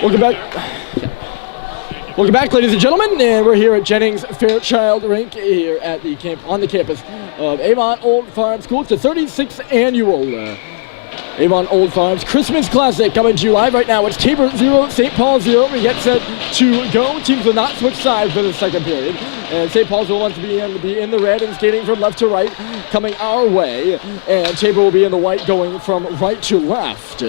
Welcome back. Welcome back, ladies and gentlemen, and we're here at Jennings-Fairchild Rink here at on the campus of Avon Old Farm School. It's the 36th annual Avon Old Farms Christmas Classic coming to you live right now. It's Tabor 0, St. Paul 0. We get set to go. Teams will not switch sides for the second period. And St. Paul's will want to be in the red and skating from left to right, coming our way. And Tabor will be in the white, going from right to left.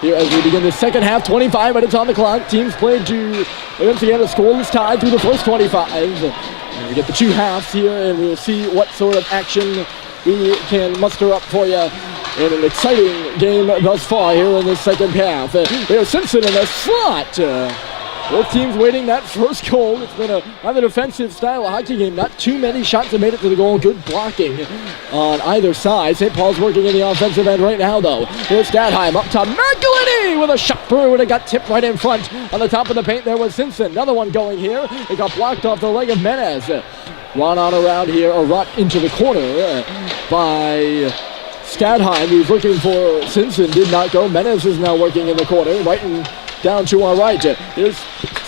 Here as we begin the second half, 25 minutes on the clock. Teams played to, once again, a scoreless tie through the first 25. And we get the two halves here, and we'll see what sort of action we can muster up for you in an exciting game thus far here in the second half. There's Simpson in the slot. Both teams waiting that first goal. It's been a rather defensive style of hockey game. Not too many shots have made it to the goal. Good blocking on either side. St. Paul's working in the offensive end right now, though. Here's Stadheim up top. Mercolini with a shot through, and it got tipped right in front. On the top of the paint there was Simpson. Another one going here. It got blocked off the leg of Menez. Run on around here, a rut into the corner by Stadheim, who's looking for Simpson. Did not go. Menez is now working in the corner, right and down to our right. Here's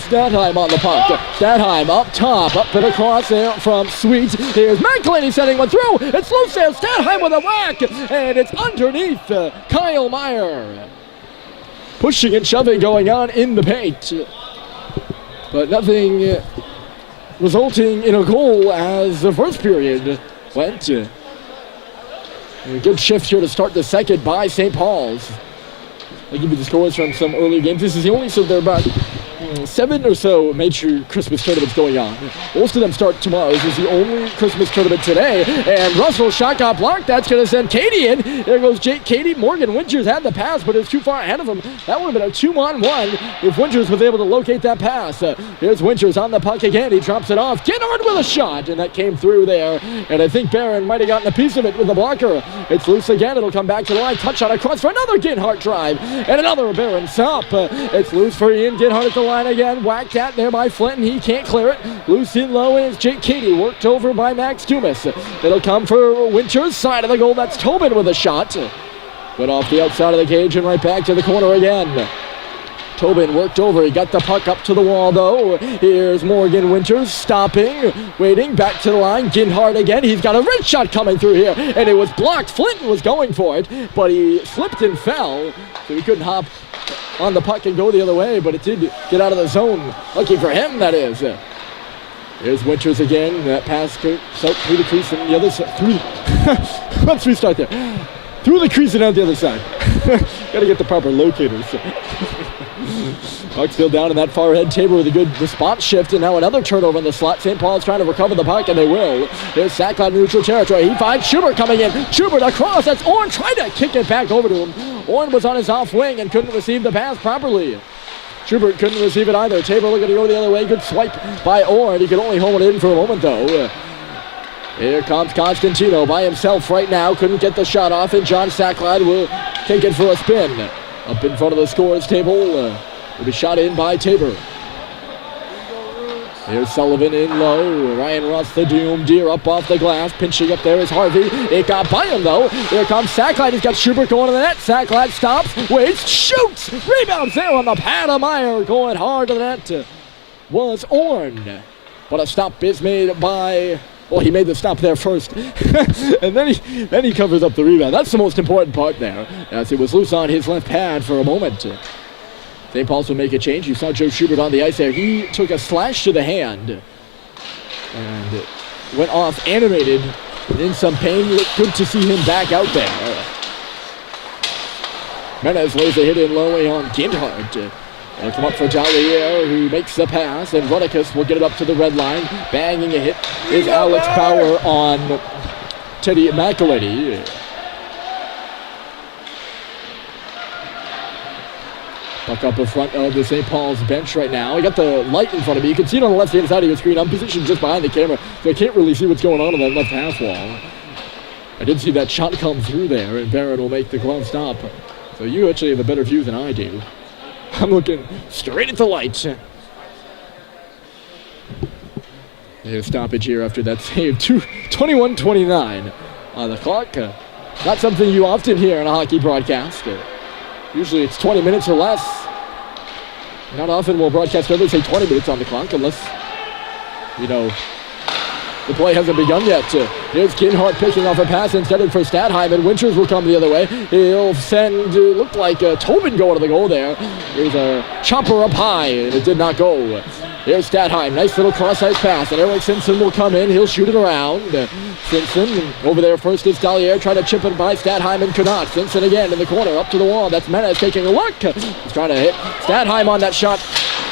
Stadheim on the puck. Stadheim up top, up and across there from Sweet. Here's McElhaney setting one through. It's loose there. Stadheim with a whack, and it's underneath Kyle Meyer. Pushing and shoving going on in the paint, but nothing resulting in a goal as the first period went. A good shift here to start the second by St. Paul's. I'll give you the scores from some early games. This is the only, so there are about 7 or so major Christmas tournaments going on. Most of them start tomorrow. This is the only Christmas tournament today. And Russell's shot got blocked. That's going to send Katie in. There goes Jake Katie. Morgan Winters had the pass, but it's too far ahead of him. That would have been a 2-on-1 if Winters was able to locate that pass. Here's Winters on the puck again. He drops it off. Ginnard with a shot, and that came through there. And I think Barron might have gotten a piece of it with the blocker. It's loose again. It'll come back to the line. Touch on across for another Ginnard drive. And another Barron stop. It's loose for Ian Ginnard at the line again. Whacked at there by Flinton. He can't clear it. Loose in low, and it's Jake Katie worked over by Max Dumas. It'll come for Winters. Side of the goal. That's Tobin with a shot. Went off the outside of the cage and right back to the corner again. Tobin worked over. He got the puck up to the wall, though. Here's Morgan Winters stopping, waiting, back to the line. Ginnard again. He's got a red shot coming through here, and it was blocked. Flinton was going for it, but he slipped and fell, so he couldn't hop on the puck and go the other way, but it did get out of the zone. Lucky for him, that is. Here's Winters again. That pass through the crease and the other side. Let's restart there. Through the crease and out the other side. Got to get the proper locators. Puck still down in that far head. Tabor with a good response shift, and now another turnover in the slot. St. Paul's trying to recover the puck, and they will. There's Sackland in neutral territory. He finds Schubert coming in. Schubert across. That's Orn trying to kick it back over to him. Orn was on his off wing and couldn't receive the pass properly. Schubert couldn't receive it either. Tabor looking to go the other way. Good swipe by Orn. He could only hold it in for a moment, though. Here comes Constantino by himself right now. Couldn't get the shot off, and John Sackland will take it for a spin. Up in front of the scores table. Will be shot in by Tabor. Here's Sullivan in low. Ryan Ross, the Doom Deer up off the glass. Pinching up there is Harvey. It got by him, though. Here comes Sackland. He's got Schubert going to the net. Sackland stops, waits, shoots. Rebounds there on the pad of Meyer. Going hard to the net was Orn. But a stop is made by... Well, he made the stop there first. And then he covers up the rebound. That's the most important part there, as it was loose on his left pad for a moment. St. Paul's will make a change. You saw Joe Schubert on the ice there. He took a slash to the hand and went off animated in some pain. Good to see him back out there. Menez lays a hit in low on Ginnard. They'll come up for Jolier, who makes the pass, and Rudicus will get it up to the red line. Banging a hit is Alex Power on Teddy McElhaney. Puck up in front of the St. Paul's bench right now. I got the light in front of me. You can see it on the left-hand side of your screen. I'm positioned just behind the camera, so I can't really see what's going on that left half wall. I did see that shot come through there, and Barrett will make the glove stop. So you actually have a better view than I do. I'm looking straight at the light. A stoppage here after that save. 21-29 on the clock. Not something you often hear in a hockey broadcast. Usually it's 20 minutes or less. Not often will broadcast ever say 20 minutes on the clock unless, the play hasn't begun yet. Here's Ginhart picking off a pass intended for Stadheim, and Winters will come the other way. He'll send, looked like Tobin going to the goal there. Here's a chopper up high, and it did not go. Here's Stadheim, nice little cross-ice pass, and Eric Simpson will come in. He'll shoot it around. Simpson over there first is Dallier, trying to chip it by Stadheim and cannot. Simpson again in the corner, up to the wall. That's Menes taking a look. He's trying to hit Stadheim on that shot.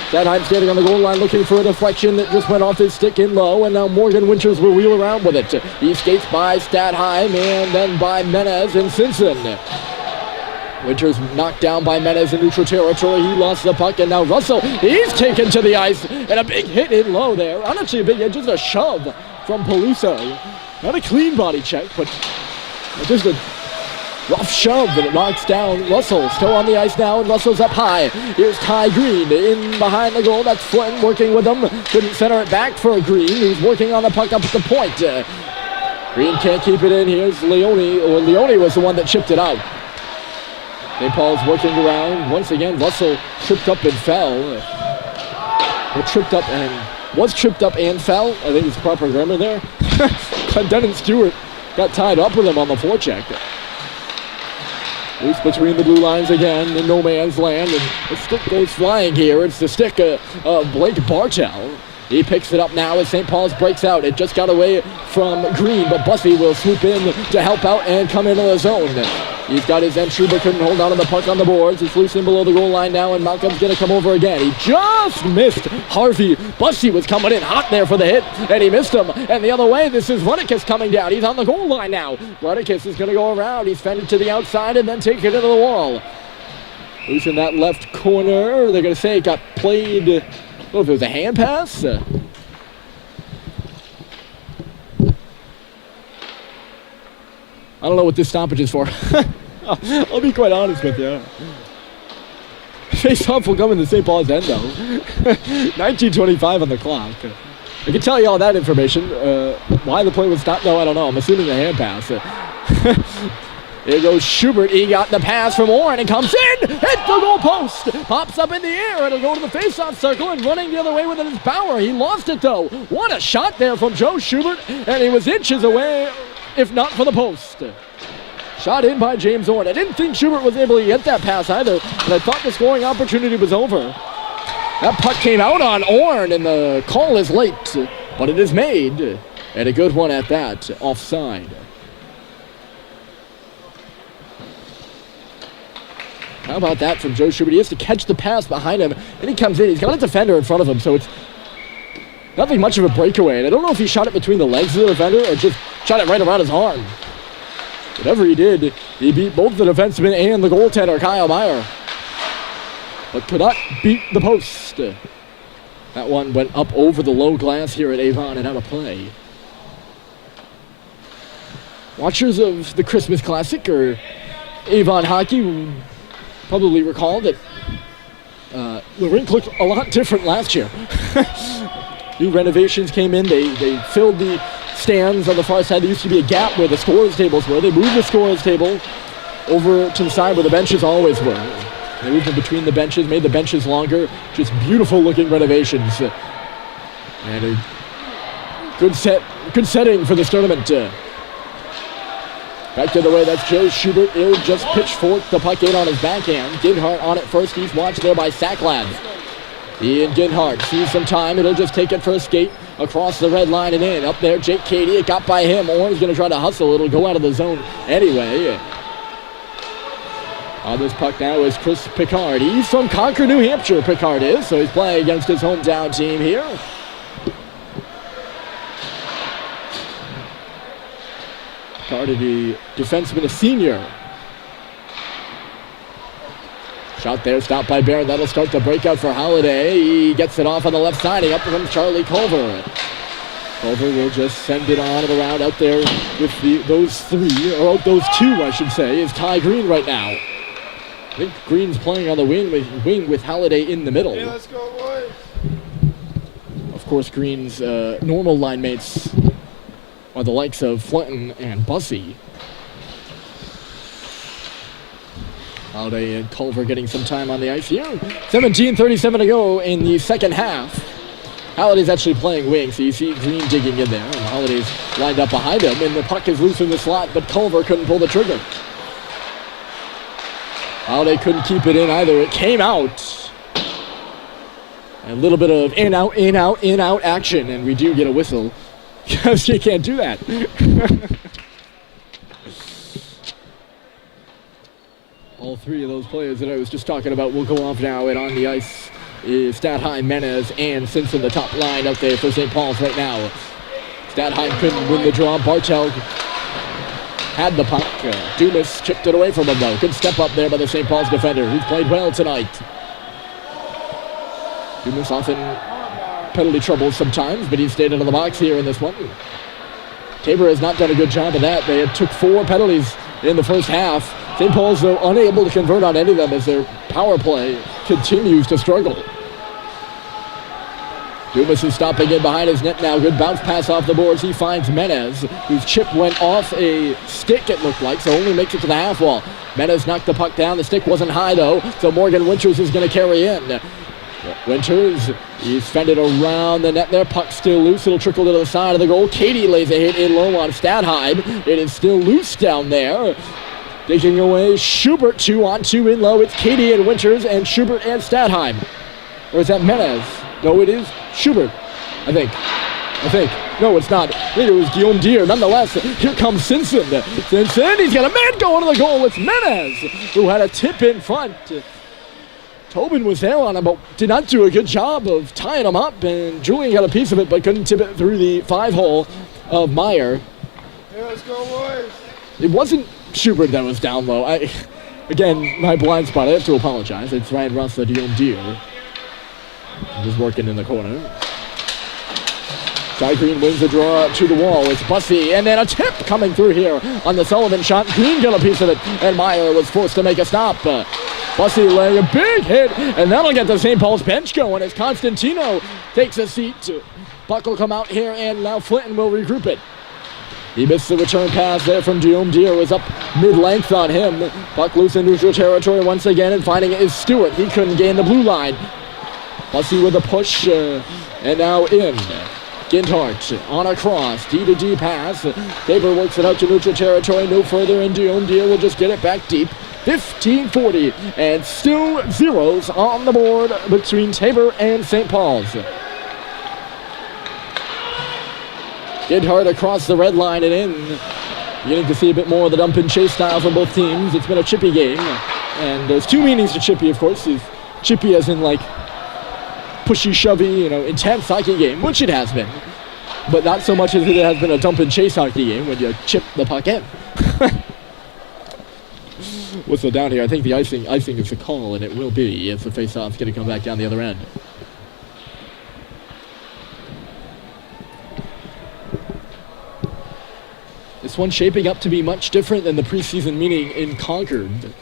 Stadheim standing on the goal line looking for a deflection that just went off his stick in low, and now Morgan Winters will wheel around with it. He skates by Stadheim and then by Menes and Simpson. Winters knocked down by Menes in neutral territory. He lost the puck, and now Russell, he's taken to the ice, and a big hit in low there. Not actually a big hit, just a shove from Peluso. Not a clean body check, but just a rough shove that it knocks down Russell. Still on the ice now, and Russell's up high. Here's Ty Green in behind the goal. That's Flynn working with him. Couldn't center it back for Green, who's working on the puck up at the point. Green can't keep it in. Here's Leone. Leone was the one that chipped it out. St. Paul's working around. Once again, Russell tripped up and fell. Was tripped up and fell. I think it's proper grammar there. Clendenin Stewart got tied up with him on the forecheck. Loose between the blue lines again in no man's land, and the stick goes flying here. It's the stick of Blake Bartel. He picks it up now as St. Paul's breaks out. It just got away from Green, but Bussey will swoop in to help out and come into the zone. He's got his entry, but couldn't hold on to the puck on the boards. It's loose in below the goal line now, and Malcolm's going to come over again. He just missed Harvey. Bussey was coming in hot there for the hit, and he missed him. And the other way, this is Rudicus coming down. He's on the goal line now. Rudicus is going to go around. He's fended to the outside and then take it into the wall. Loose in that left corner. They're going to say it got played. I don't know if it was a hand pass. I don't know what this stoppage is for. I'll be quite honest with you. Face-off will come in the St. Paul's end, though. 19:25 on the clock. I can tell you all that information. Why the play was stopped, though, I don't know. I'm assuming a hand pass. Here goes Schubert. He got the pass from Orr, and it comes in. Hit the goal post. Pops up in the air. It'll go to the face-off circle, and running the other way with it is Bauer. He lost it, though. What a shot there from Joe Schubert, and he was inches away, if not for the post. Shot in by James Orr. I didn't think Schubert was able to get that pass either, and I thought the scoring opportunity was over. That puck came out on Orr, and the call is late, but it is made, and a good one at that, offside. How about that from Joe Schubert? He has to catch the pass behind him, and he comes in. He's got a defender in front of him, so it's nothing much of a breakaway. And I don't know if he shot it between the legs of the defender or just shot it right around his arm. Whatever he did, he beat both the defenseman and the goaltender, Kyle Meyer, but could not beat the post. That one went up over the low glass here at Avon and out of play. Watchers of the Christmas Classic or Avon hockey probably recall that the rink looked a lot different last year. New renovations came in. They filled the stands on the far side. There used to be a gap where the scorers tables were. They moved the scorers table over to the side where the benches always were. They moved them between the benches, made the benches longer. Just beautiful looking renovations. And a good setting for this tournament. Back to the way, that's Joe Schubert. He'll just pitchfork the puck in on his backhand. Ginhart on it first. He's watched there by Sacklad. He and Ginhart sees some time. It'll just take it for a skate across the red line and in. Up there, Jake Cady. It got by him. Orr's going to try to hustle. It'll go out of the zone anyway. On this puck now is Chris Picard. He's from Concord, New Hampshire, Picard is. So he's playing against his hometown team here. Picard, the defenseman, a senior. Shot there, stopped by Barron. That'll start the breakout for Holiday. He gets it off on the left side. Up from Charlie Culver. Culver will just send it on and around out there with those those two, I should say, is Ty Green right now. I think Green's playing on the wing with Holiday in the middle. Hey, let's go, boys. Of course, Green's normal line mates are the likes of Flinton and Bussey. Holiday and Culver getting some time on the ice here. 17:37 to go in the second half. Holiday's actually playing wing, so you see Green digging in there, and Holiday's lined up behind him, and the puck is loose in the slot, but Culver couldn't pull the trigger. Holiday couldn't keep it in either. It came out. A little bit of in-out, in-out, in-out action, and we do get a whistle, because you can't do that. All three of those players that I was just talking about will go off now, and on the ice is Stadheim, Menez, and Simpson, the top line up there for St. Paul's right now. Stadheim couldn't win the draw. Bartel had the puck. Dumas chipped it away from him, though. Good step up there by the St. Paul's defender, who's played well tonight. Dumas often penalty trouble sometimes, but he stayed out of the box here in this one. Tabor has not done a good job of that. They took 4 penalties in the first half. St. Paul's, though, unable to convert on any of them as their power play continues to struggle. Dumas is stopping in behind his net now. Good bounce pass off the boards. He finds Menez, whose chip went off a stick, it looked like, so only makes it to the half wall. Menez knocked the puck down. The stick wasn't high, though, so Morgan Winters is going to carry in. Winters, he's fended around the net there. Puck still loose. It'll trickle to the side of the goal. Katie lays a hit in low on Stadheim. It is still loose down there. Digging away, Schubert 2-on-2 in low. It's Katie and Winters and Schubert and Stadheim. Or is that Menez? No, it is Schubert, I think. No, it's not. I think it was Guillaume Deere. Nonetheless, here comes Simpson. Simpson, he's got a man going to the goal. It's Menez, who had a tip in front. Tobin was there on him, but did not do a good job of tying him up, and Julian got a piece of it, but couldn't tip it through the 5-hole of Meyer. Hey, let's go, boys. It wasn't Schubert that was down low. Again, my blind spot, I have to apologize. It's Ryan Ross, the Guillaume Deere. Just working in the corner. Ty Green wins the draw to the wall. It's Bussey, and then a tip coming through here on the Sullivan shot. Green got a piece of it, and Meyer was forced to make a stop. Bussey laying a big hit, and that'll get the St. Paul's bench going as Constantino takes a seat. Puck will come out here, and now Flinton will regroup it. He missed the return pass there from Guillaume Deere. Was up mid-length on him. Puck loose in neutral territory once again, and finding it is Stewart. He couldn't gain the blue line. Bussey with a push, and now in. Ginthart on a cross, D-to-D pass. Tabor works it out to neutral territory, no further, and Guillaume Deere will just get it back deep. 15:40, and still zeros on the board between Tabor and St. Paul's. Ginthart across the red line and in. Beginning to see a bit more of the dump and chase style from both teams. It's been a chippy game, and there's two meanings to chippy, of course. Chippy as in like pushy, shovey, intense hockey game, which it has been, but not so much as it has been a dump and chase hockey game when you chip the puck in. Whistle down here. I think the icing is the call, and it will be if the face-off's going to come back down the other end. This one's shaping up to be much different than the preseason meeting in Concord.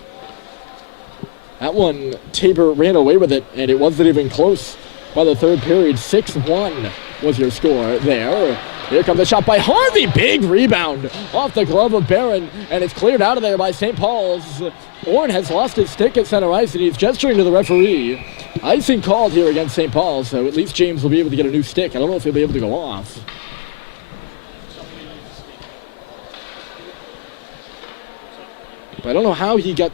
That one, Tabor ran away with it, and it wasn't even close by the third period. 6-1 was your score there. Here comes a shot by Harvey. Big rebound off the glove of Barron, and it's cleared out of there by St. Paul's. Orn has lost his stick at center ice, and he's gesturing to the referee. Icing called here against St. Paul's, so at least James will be able to get a new stick. I don't know if he'll be able to go off. But I don't know how he got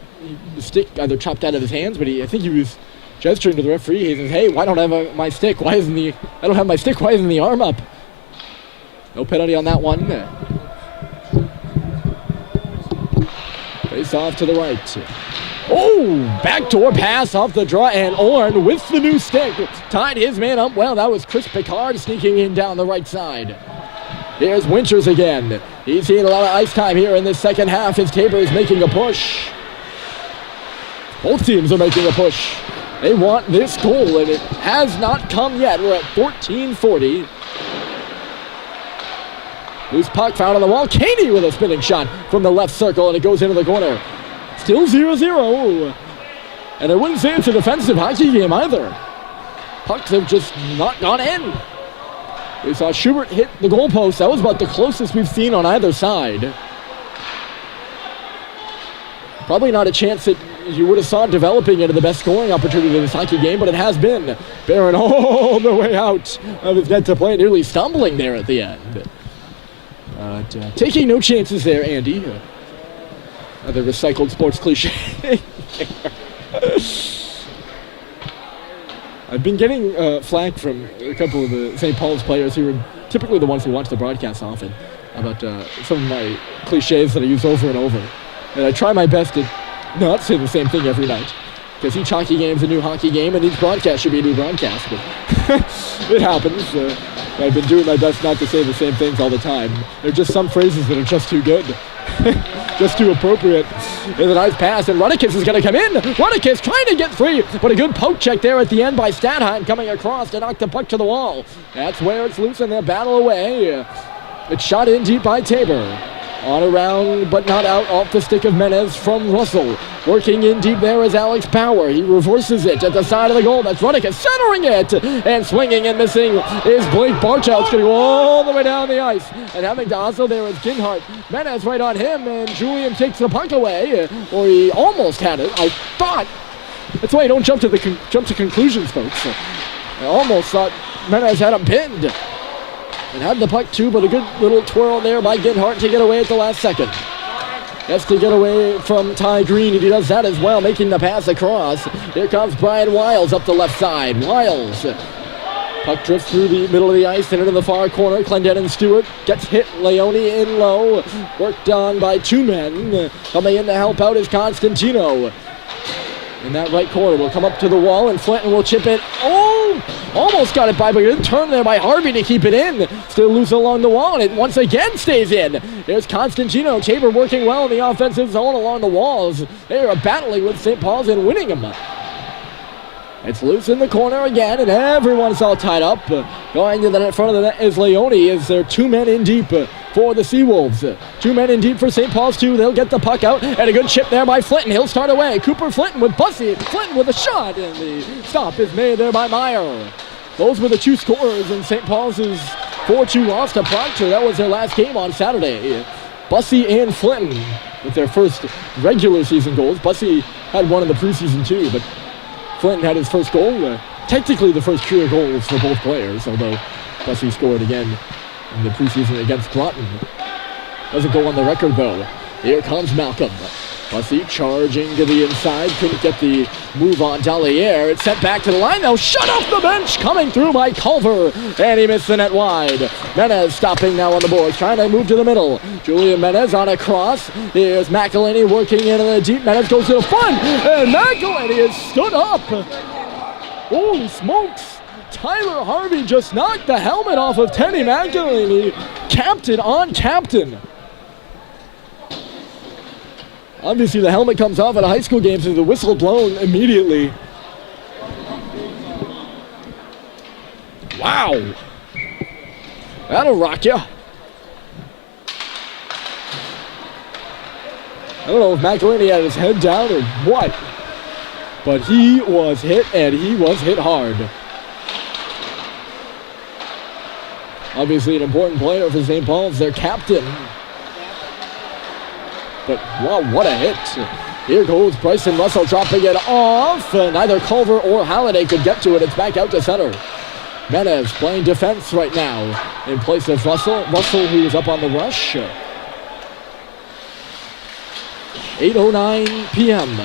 the stick either chopped out of his hands, but I think he was gesturing to the referee. He says, "Hey, why don't I have my stick? I don't have my stick. Why isn't the arm up?" No penalty on that one. Face off to the right. Oh, backdoor pass off the draw, and Orn with the new stick tied his man up. Well, that was Chris Picard sneaking in down the right side. Here's Winters again. He's seen a lot of ice time here in this second half as Tabor is making a push. Both teams are making a push. They want this goal, and it has not come yet. We're at 14:40. Loose puck found on the wall. Katie with a spinning shot from the left circle, and it goes into the corner. Still 0-0. And I wouldn't say it's a defensive hockey game either. Pucks have just not gone in. We saw Schubert hit the goalpost. That was about the closest we've seen on either side. Probably not a chance that you would have saw it developing into the best scoring opportunity in this hockey game, but it has been. Barron all the way out of his net to play, nearly stumbling there at the end. Taking no chances there, Andy. The recycled sports cliche. I've been getting flack from a couple of the St. Paul's players who are typically the ones who watch the broadcast often about some of my cliches that I use over and over. And I try my best to not say the same thing every night, because each hockey game is a new hockey game and each broadcast should be a new broadcast. But it happens. I've been doing my best not to say the same things all the time. There are just some phrases that are just too good. Just too appropriate. There's a nice pass, and Runekis is going to come in. Runekis trying to get free, but a good poke check there at the end by Stadheim coming across to knock the puck to the wall. That's where it's loose, and they'll battle away. It's shot in deep by Tabor. On around, but not out, off the stick of Menez from Russell. Working in deep there is Alex Power. He reverses it at the side of the goal. That's Runekis centering it. And swinging and missing is Blake Barchow. It's going to go all the way down the ice. And having to hustle there is Ginhart. Menez right on him, and Julian takes the puck away. Or he almost had it. I thought. That's why you don't jump to conclusions, folks. I almost thought Menez had him pinned. And had the puck too, but a good little twirl there by Ginhart to get away at the last second. Has to get away from Ty Green, and he does that as well, making the pass across. Here comes Brian Wiles up the left side. Wiles. Puck drifts through the middle of the ice and into the far corner. Clendenin Stewart gets hit. Leone in low. Worked on by two men. Coming in to help out is Constantino. In that right corner, will come up to the wall, and Flinton will chip it. Oh! Almost got it by, but good turn there by Harvey to keep it in. Still loose along the wall, and it once again stays in. There's Constantino. Tabor working well in the offensive zone along the walls. They are battling with St. Paul's and winning them. It's loose in the corner again, and everyone's all tied up. Going to the front of the net is Leone. Is there two men in deep for the Seawolves? Two men in deep for St. Paul's too. They'll get the puck out, and a good chip there by Flinton. He'll start away. Cooper Flinton with Bussy. Flinton with a shot, and the stop is made there by Meyer. Those were the two scorers in St. Paul's 4-2 loss to Proctor. That was their last game on Saturday. Bussy and Flinton with their first regular season goals. Bussy had one in the preseason too, but Flinton had his first goal. Technically the first career goals for both players, although Bussy scored again in the preseason against Groton. Doesn't go on the record though. Here comes Malcolm. Bussy charging to the inside. Couldn't get the move on Dalliere. It's sent back to the line. They'll shut off the bench. Coming through by Culver. And he missed the net wide. Menez stopping now on the boards. Trying to move to the middle. Julian Menez on a cross. Here's McElhaney working into the deep. Menez goes to the front. And McElhaney has stood up. Holy smokes. Tyler Harvey just knocked the helmet off of Teddy McElhaney. Captain on captain. Obviously, the helmet comes off at a high school game, so the whistle blown immediately. Wow. That'll rock you. I don't know if McElhaney had his head down or what, but he was hit, and he was hit hard. Obviously, an important player for St. Paul's, their captain. But wow, what a hit. Here goes Bryson Russell dropping it off. Neither Culver or Halliday could get to it. It's back out to center. Menez playing defense right now in place of Russell. Russell, who is up on the rush. 8:09 p.m.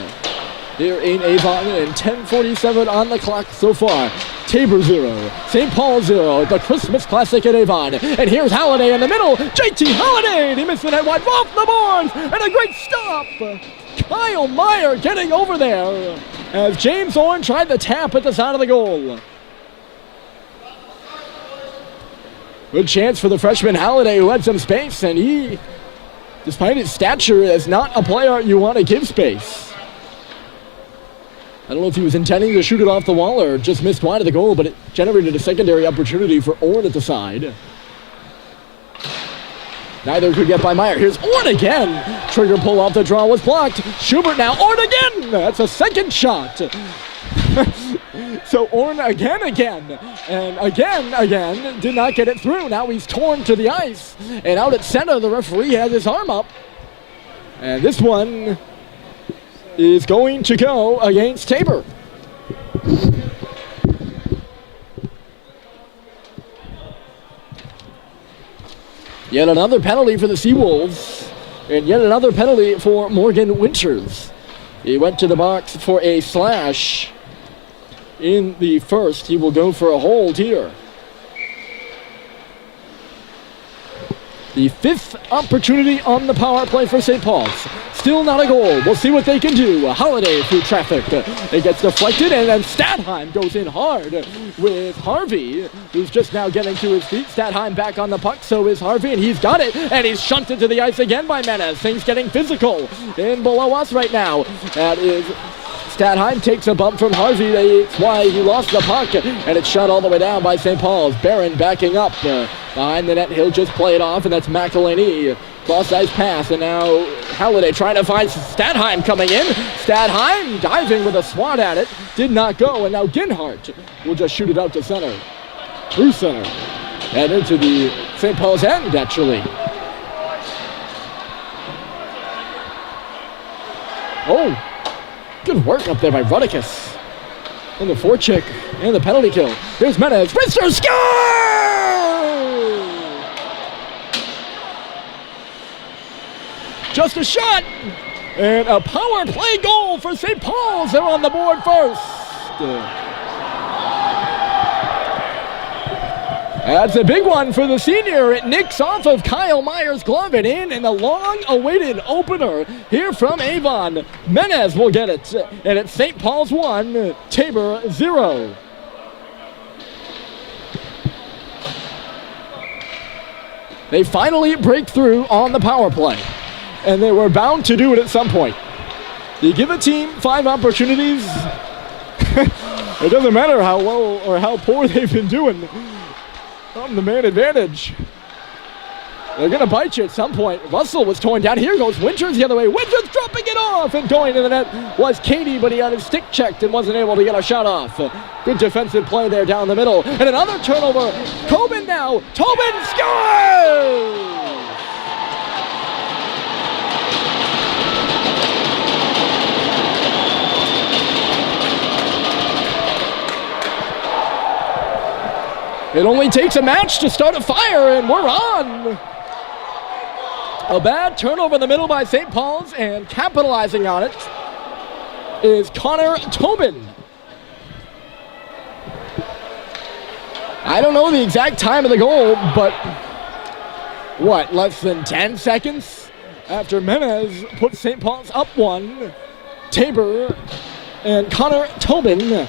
here in Avon, and 10:47 on the clock so far. Tabor 0, St. Paul 0, the Christmas Classic at Avon. And here's Halliday in the middle. JT Halliday, and he missed the net wide off the boards, and a great stop. Kyle Meyer getting over there as James Orn tried the tap at the side of the goal. Good chance for the freshman Halliday, who had some space, and he, despite his stature, is not a player you want to give space. I don't know if he was intending to shoot it off the wall or just missed wide of the goal, but it generated a secondary opportunity for Orn at the side. Neither could get by Meyer. Here's Orn again. Trigger pull off the draw was blocked. Schubert now. Orn again. That's a second shot. So Orn again, and again, did not get it through. Now he's torn to the ice. And out at center, the referee has his arm up. And this one is going to go against Tabor. Yet another penalty for the Seawolves, and yet another penalty for Morgan Winters. He went to the box for a slash in the first. He will go for a hold here. The fifth opportunity on the power play for St. Paul's. Still not a goal. We'll see what they can do. Holiday through traffic. It gets deflected, and then Stadheim goes in hard with Harvey, who's just now getting to his feet. Stadheim back on the puck, so is Harvey, and he's got it, and he's shunted to the ice again by Menes. Things getting physical in below us right now. That is Stadheim takes a bump from Harvey. That's why he lost the puck, and it's shot all the way down by St. Paul's. Barron backing up behind the net. He'll just play it off, and that's McElhaney. Cross-ice pass, and now Halliday trying to find Stadheim coming in. Stadheim diving with a swat at it. Did not go, and now Ginhart will just shoot it out to center. Through center. And into the St. Paul's end, actually. Oh, good work up there by Rudicus. And the forecheck and the penalty kill. Here's Menes. Mr. Score! Just a shot, and a power play goal for St. Paul's. They're on the board first. That's a big one for the senior. It nicks off of Kyle Meyer's glove and in, and the long-awaited opener here from Avon. Menes will get it, and it's St. Paul's 1, Tabor 0. They finally break through on the power play. And they were bound to do it at some point. You give a team 5 opportunities, it doesn't matter how well or how poor they've been doing. From the man advantage. They're going to bite you at some point. Russell was torn down. Here goes Winters the other way. Winters dropping it off, and going to the net was Katie, but he had his stick checked and wasn't able to get a shot off. Good defensive play there down the middle. And another turnover. Tobin now. Tobin scores! It only takes a match to start a fire, and we're on. A bad turnover in the middle by St. Paul's, and capitalizing on it is Connor Tobin. I don't know the exact time of the goal, but what, less than 10 seconds after Menes put St. Paul's up 1, Tabor and Connor Tobin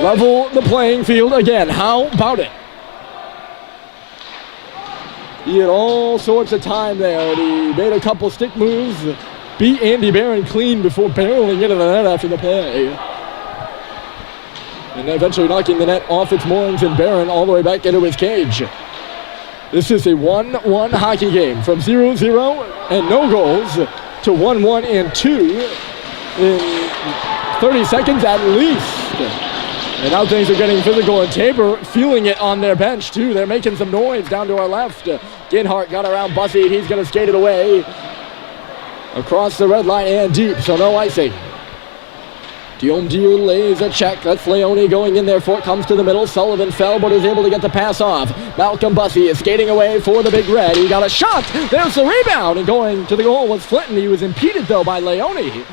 level the playing field again. How about it? He had all sorts of time there, and he made a couple stick moves, beat Andy Barron clean before barreling into the net after the play. And eventually knocking the net off its moorings and Barron all the way back into his cage. This is a 1-1 hockey game from 0-0 and no goals to 1-1 and 2 in 30 seconds at least. And now things are getting physical, and Tabor feeling it on their bench, too. They're making some noise down to our left. Ginhart got around Bussey, and he's going to skate it away across the red line and deep, so no icing. Guillaume Dieu lays a check. That's Leone going in there for it. Comes to the middle. Sullivan fell, but is able to get the pass off. Malcolm Bussey is skating away for the Big Red. He got a shot. There's the rebound, and going to the goal was Flinton. He was impeded, though, by Leone.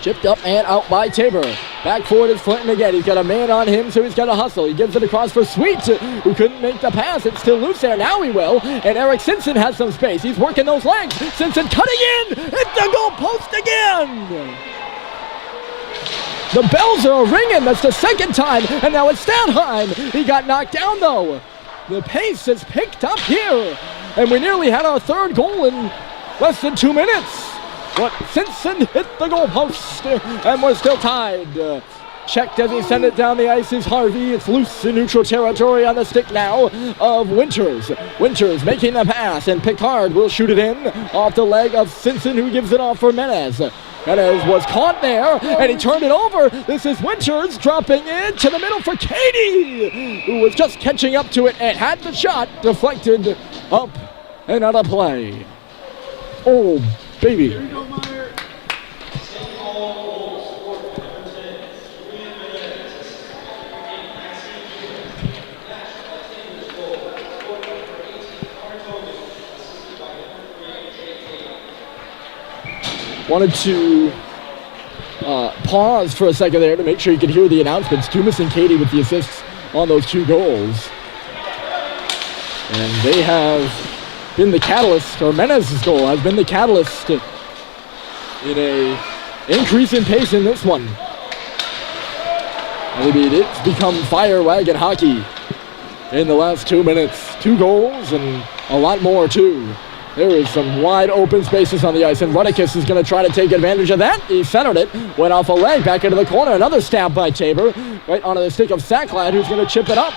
Chipped up and out by Tabor. Back forward is Flinton again. He's got a man on him, so he's got to hustle. He gives it across for Sweet, who couldn't make the pass. It's still loose there. Now he will. And Eric Simpson has some space. He's working those legs. Simpson cutting in. Hit the goal post again. The bells are ringing. That's the second time. And now it's Stadheim. He got knocked down, though. The pace has picked up here. And we nearly had our third goal in less than 2 minutes. But Simpson hit the goalpost, and we're still tied. Checked as he sent it down the ice is Harvey. It's loose in neutral territory on the stick now of Winters. Winters making the pass, and Picard will shoot it in off the leg of Simpson, who gives it off for Menes. Menes was caught there, and he turned it over. This is Winters dropping into the middle for Katie, who was just catching up to it and had the shot deflected up and out of play. Oh, baby. Here we go, Meyer. Wanted to pause for a second there to make sure you could hear the announcements. Dumas and Katie with the assists on those 2 goals. And they have been the catalyst, or Menez's goal has been the catalyst in a increase in pace in this one. I mean, it's become fire wagon hockey in the last 2 minutes. 2 goals and a lot more too. There is some wide open spaces on the ice, and Rudicus is going to try to take advantage of that. He centered it, went off a leg, back into the corner. Another stab by Tabor, right onto the stick of Sacklad, who's going to chip it up.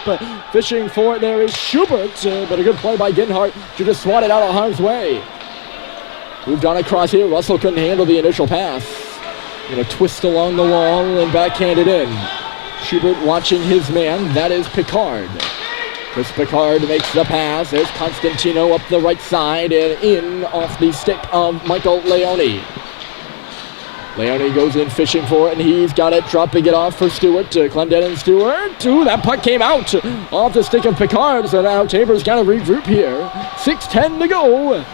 Fishing for it there is Schubert, but a good play by Ginhart to just swat it out of harm's way. Moved on across here. Russell couldn't handle the initial pass. Going to twist along the wall and backhand it in. Schubert watching his man. That is Picard. Chris Picard makes the pass. There's Constantino up the right side and in off the stick of Michael Leone. Leone goes in fishing for it, and he's got it, dropping it off for Stewart. Clendenin Stewart. Ooh, that puck came out off the stick of Picard, so now Tabor's got to regroup here. 6:10 to go.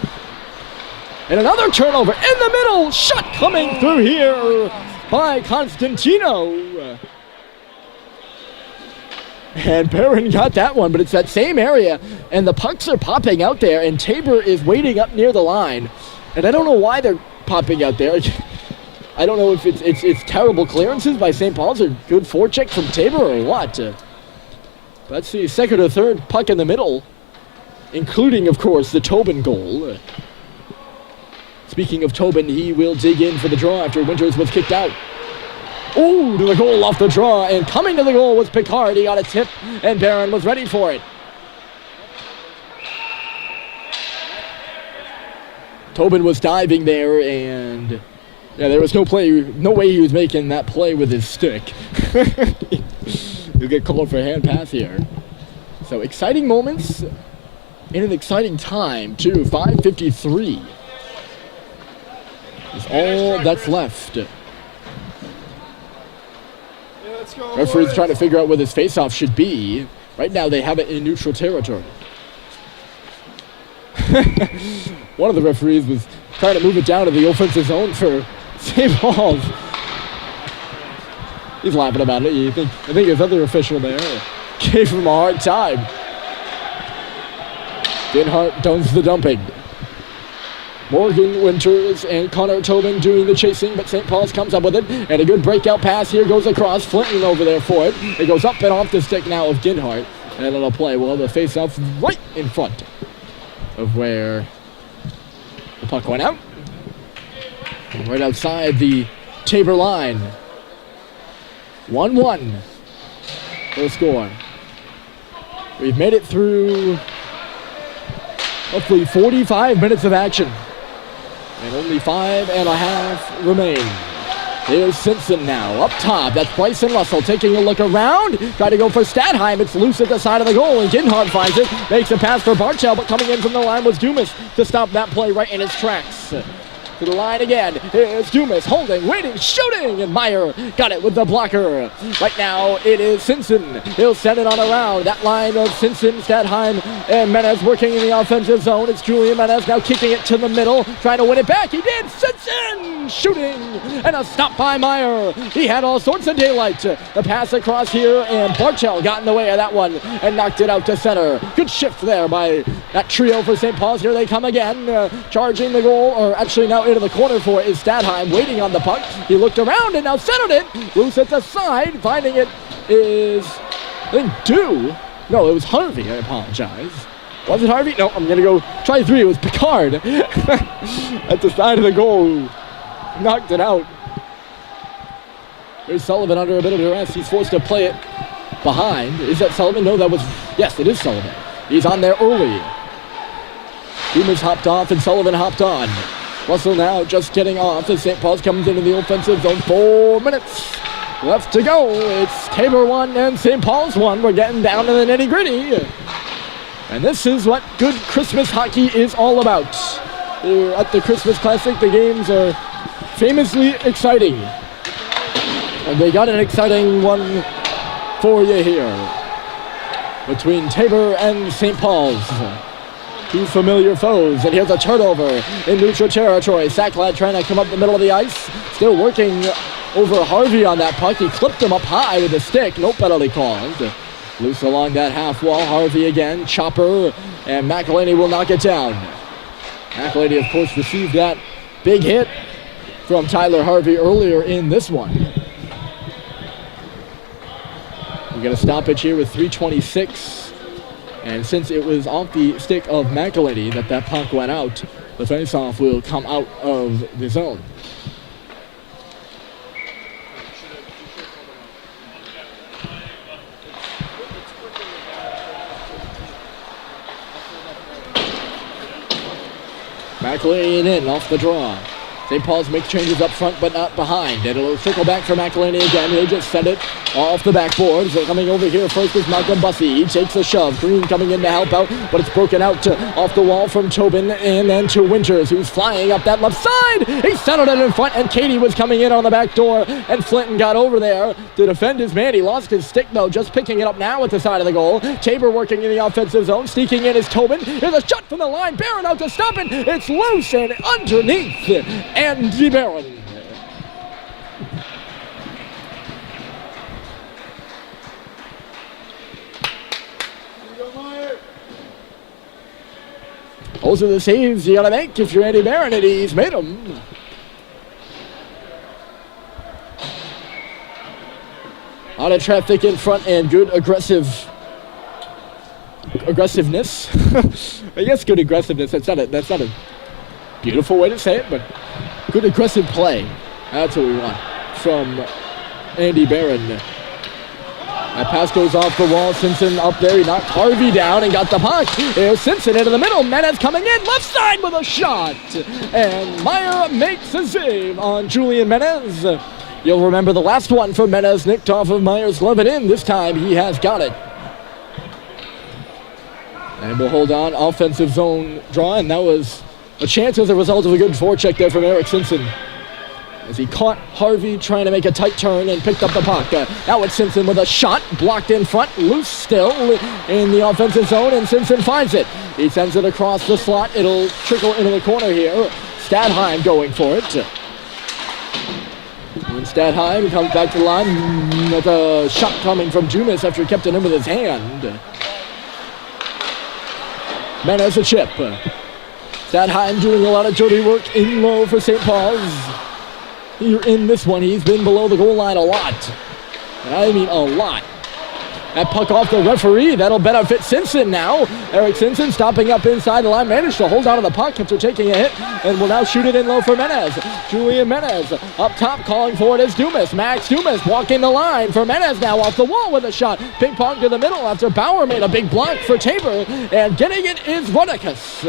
And another turnover in the middle. Shot coming through here by Constantino. And Barron got that one, but it's that same area, and the pucks are popping out there, and Tabor is waiting up near the line. And I don't know why they're popping out there. I don't know if it's terrible clearances by St. Paul's or good forecheck from Tabor or what. That's the second or third puck in the middle, including, of course, the Tobin goal. Speaking of Tobin, he will dig in for the draw after Winters was kicked out. Ooh, to the goal off the draw, and coming to the goal was Picard. He got a tip, and Barron was ready for it. Tobin was diving there, and yeah, there was no way he was making that play with his stick. You'll get called for a hand pass here. So exciting moments in an exciting time, too. 5:53 is all that's left. Referee's trying to figure out where this faceoff should be. Right now they have it in neutral territory. One of the referees was trying to move it down to the offensive zone for St. Paul's. He's laughing about it. I think his other official there gave him a hard time. Ginhart does the dumping. Morgan Winters and Connor Tobin doing the chasing, but St. Paul's comes up with it, and a good breakout pass here goes across. Flinton over there for it. It goes up and off the stick now of Ginhart, and it'll play. We'll have a face-off right in front of where the puck went out. Right outside the Tabor line. 1-1 for the score. We've made it through roughly 45 minutes of action. And only 5.5 remain. Here's Simpson now, up top. That's Bryson Russell taking a look around. Try to go for Stadheim. It's loose at the side of the goal, and Ginhart finds it. Makes a pass for Barchell, but coming in from the line was Dumas to stop that play right in its tracks. To the line again. Here's Dumas holding, waiting, shooting, and Meyer got it with the blocker. Right now it is Simpson. He'll send it on around. That line of Simpson, Stadheim, and Menez working in the offensive zone. It's Julian Menez now kicking it to the middle, trying to win it back. He did. Simpson shooting, and a stop by Meyer. He had all sorts of daylight. The pass across here, and Barchell got in the way of that one and knocked it out to center. Good shift there by that trio for St. Paul's. Here they come again, charging the goal, or actually now into the corner for it is Stadheim, waiting on the puck. He looked around and now centered it. Loose at the side. Finding it is, I think, No, it was Harvey. I apologize. Was it Harvey? No, I'm going to go try 3. It was Picard at the side of the goal. Knocked it out. There's Sullivan under a bit of duress. He's forced to play it behind. Is that Sullivan? No, that was, yes, it is Sullivan. He's on there early. Dumas hopped off and Sullivan hopped on. Russell now just getting off as St. Paul's comes into the offensive zone. 4 minutes left to go. It's Tabor 1 and St. Paul's 1. We're getting down to the nitty-gritty. And this is what good Christmas hockey is all about. here at the Christmas Classic. The games are famously exciting. And they got an exciting one for you here between Tabor and St. Paul's. Two familiar foes, and here's a turnover in neutral territory. Sacklad trying to come up the middle of the ice. Still working over Harvey on that puck. He clipped him up high with a stick. No penalty called. Loose along that half wall. Harvey again. Chopper, and McElhaney will knock it down. McElhaney, of course, received that big hit from Tyler Harvey earlier in this one. We got a stoppage here with 3:26. And since it was off the stick of McElhaney that puck went out, the faceoff will come out of the zone. McElhaney in off the draw. St. Paul's makes changes up front, but not behind. And it'll circle back for McElhaney again. He'll just send it off the backboard. So coming over here first is Malcolm Bussey. He takes a shove. Green coming in to help out, but it's broken out off the wall from Tobin and then to Winters, who's flying up that left side. He settled it in front, and Katie was coming in on the back door, and Flinton got over there to defend his man. He lost his stick, though, just picking it up now at the side of the goal. Tabor working in the offensive zone. Sneaking in is Tobin. Here's a shot from the line. Barron out to stop it. It's loose and underneath. Andy Barron. Those are the saves you gotta make if you're Andy Barron, and he's made them. A lot of traffic in front and good aggressiveness. I guess good aggressiveness. That's not a beautiful way to say it, but good aggressive play. That's what we want from Andy Barron. That pass goes off the wall. Simpson up there. He knocked Harvey down and got the puck. There's Simpson into the middle. Menez coming in. Left side with a shot. And Meyer makes a save on Julian Menez. You'll remember the last one for Menez nicked off of Meyer's glove and in. This time he has got it. And we'll hold on. Offensive zone draw. And that was a chance as a result of a good forecheck there from Eric Simpson, as he caught Harvey trying to make a tight turn and picked up the puck. Now it's Simpson with a shot, blocked in front, loose still in the offensive zone, and Simpson finds it. He sends it across the slot. It'll trickle into the corner here. Stadheim going for it. And Stadheim comes back to the line with a shot coming from Jumis after he kept it in with his hand. Menez a chip. Stadheim doing a lot of dirty work in low for St. Paul's. Here in this one, he's been below the goal line a lot. And I mean a lot. That puck off the referee, that'll benefit Simpson now. Eric Simpson stopping up inside the line, managed to hold on to the puck after taking a hit, and will now shoot it in low for Menez. Julian Menez up top, calling for it is Dumas. Max Dumas walking the line for Menez now off the wall with a shot. Ping pong to the middle after Bauer made a big block for Tabor, and getting it is Rodikus.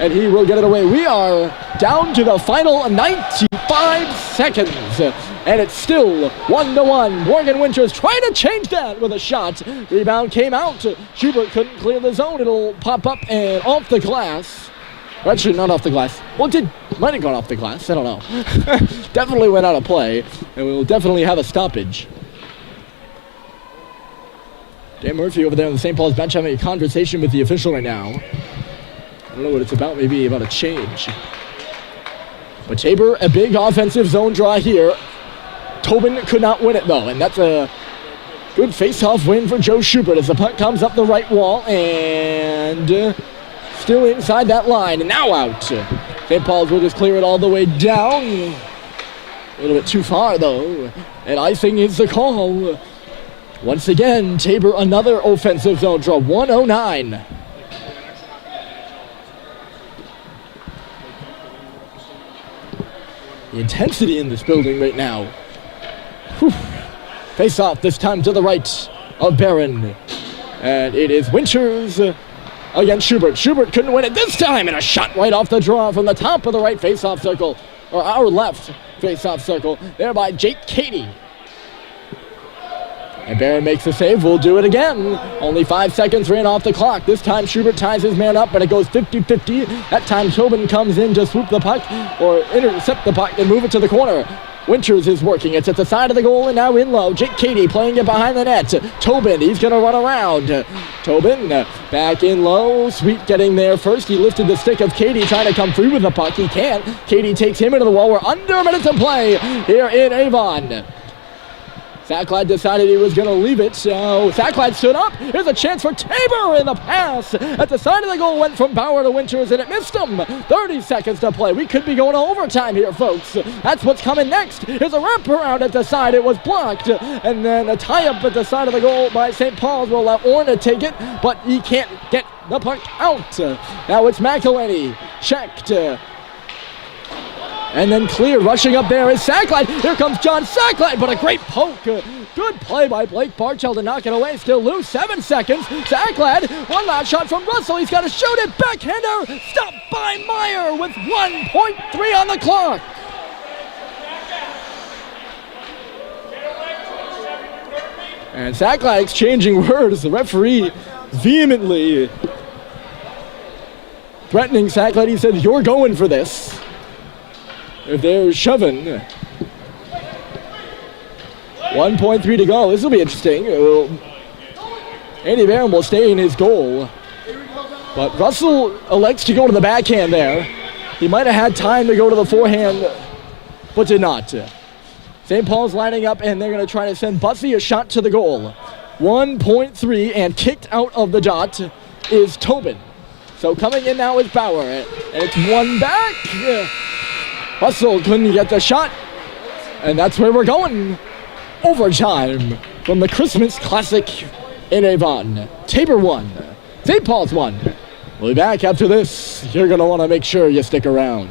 And he will get it away. We are down to the final 95 seconds. And it's still 1-1. Morgan Winters trying to change that with a shot. Rebound came out. Schubert couldn't clear the zone. It'll pop up and off the glass. Or actually, not off the glass. Well, might have gone off the glass. I don't know. Definitely went out of play. And we'll definitely have a stoppage. Dan Murphy over there on the St. Paul's bench having a conversation with the official right now. I don't know what it's about, maybe about a change. But Tabor, a big offensive zone draw here. Tobin could not win it, though, and that's a good face-off win for Joe Schubert as the puck comes up the right wall and still inside that line, and now out. St. Paul's will just clear it all the way down. A little bit too far, though, and icing is the call. Once again, Tabor, another offensive zone draw, 109. The intensity in this building right now. Whew. Face off this time to the right of Barron. And it is Winters against Schubert. Schubert couldn't win it this time, and a shot right off the draw from the top of the right face-off circle, or our left face-off circle, there by Jake Cady. And Barron makes the save. We'll do it again. Only 5 seconds ran off the clock. This time Schubert ties his man up, but it goes 50-50. That time Tobin comes in to swoop the puck or intercept the puck and move it to the corner. Winters is working. It's at the side of the goal and now in low. Jake Cady playing it behind the net. Tobin, he's going to run around. Tobin back in low. Sweet getting there first. He lifted the stick of Cady trying to come through with the puck. He can't. Cady takes him into the wall. We're under a minute to play here in Avon. Sacklad decided he was going to leave it, so Sacklad stood up. Here's a chance for Tabor in the pass. At the side of the goal went from Bauer to Winters, and it missed him. 30 seconds to play. We could be going to overtime here, folks. That's what's coming next. Here's a wraparound at the side. It was blocked. And then a tie-up at the side of the goal by St. Paul's will allow Orna to take it, but he can't get the puck out. Now it's McElhinney. Checked. And then cleared. Rushing up there is Sacklad. Here comes John Sacklad, but a great poke. Good play by Blake Barchell to knock it away. Still loose. 7 seconds. Sacklad, one last shot from Russell. He's got to shoot it. Backhander. Stopped by Meyer with 1.3 on the clock. And Sacklad exchanging words. The referee vehemently threatening Sacklad. He said, "You're going for this." They're shoving. 1.3 to go. This will be interesting. Andy Barron will stay in his goal. But Russell elects to go to the backhand there. He might have had time to go to the forehand, but did not. St. Paul's lining up, and they're going to try to send Bussey a shot to the goal. 1.3, and kicked out of the dot is Tobin. So coming in now is Bauer, and it's one back. Russell couldn't get the shot, and that's where we're going. Overtime from the Christmas Classic in Avon. Tabor 1, St. Paul's 1. We'll be back after this. You're going to want to make sure you stick around.